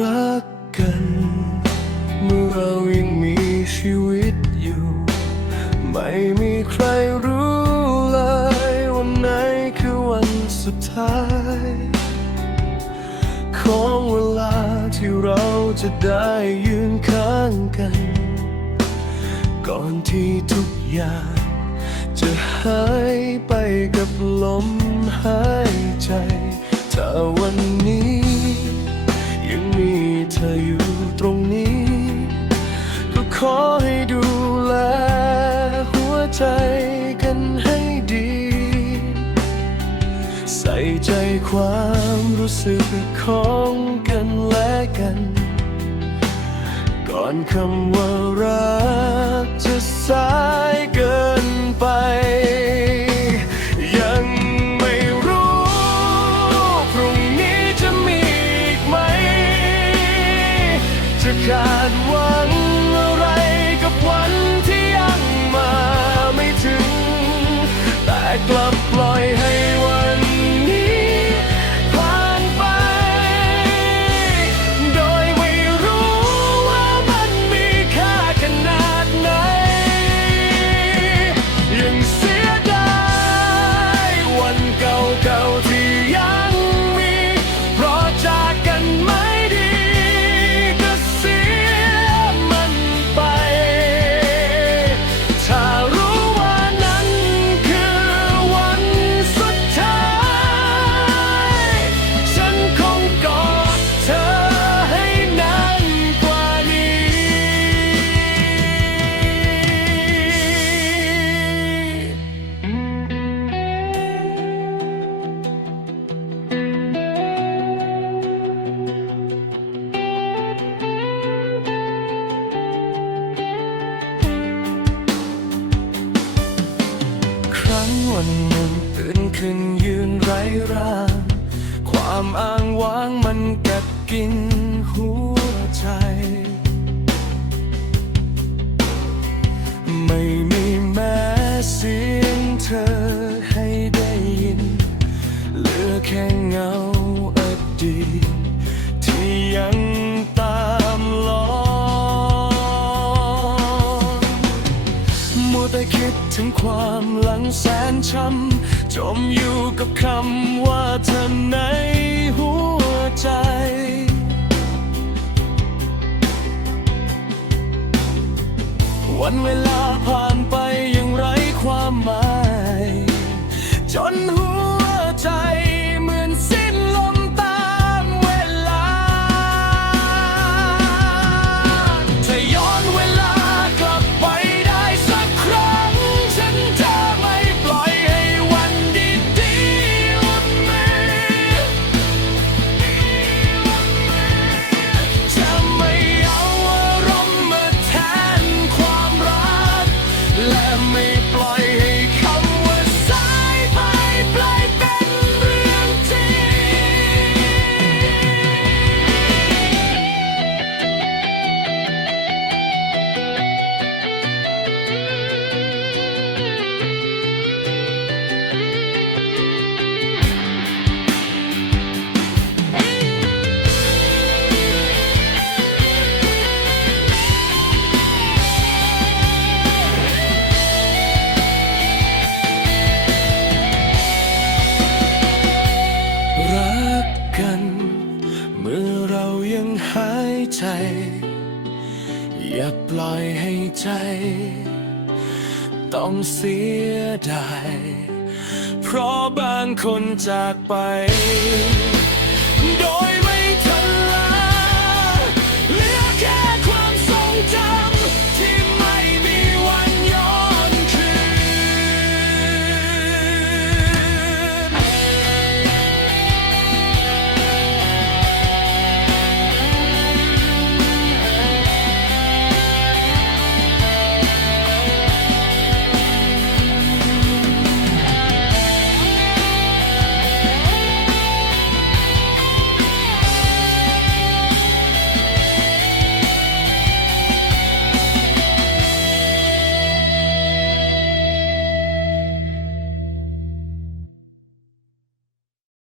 รักกัน เมื่อเรายังมีชีวิตอยู่ ไม่มีใครรู้เลยวันไหนคือวันสุดท้าย ของเวลาที่เราจะได้ยืนข้างกัน ก่อนที่ทุกอย่างจะหายไปกับลมหายใจ ถ้าวันนี้ ออยู่ตรงนี้ ก็ขอให้ดูแลหัวใจกันให้ดี ใส่ใจความรู้สึกของกันและกัน ก่อนคำว่ารักจะสาย วันหนึ่งตื่นขึ้นยืนไร้ร่าง ความอ้างว้างมันกัดกิน คิดถึงความหลังแสนช้ำจมอยู่กับคำว่าเธอใน ยังหายใจ อย่าปล่อยให้ใจ ต้องเสียดาย เพราะบางคนจากไป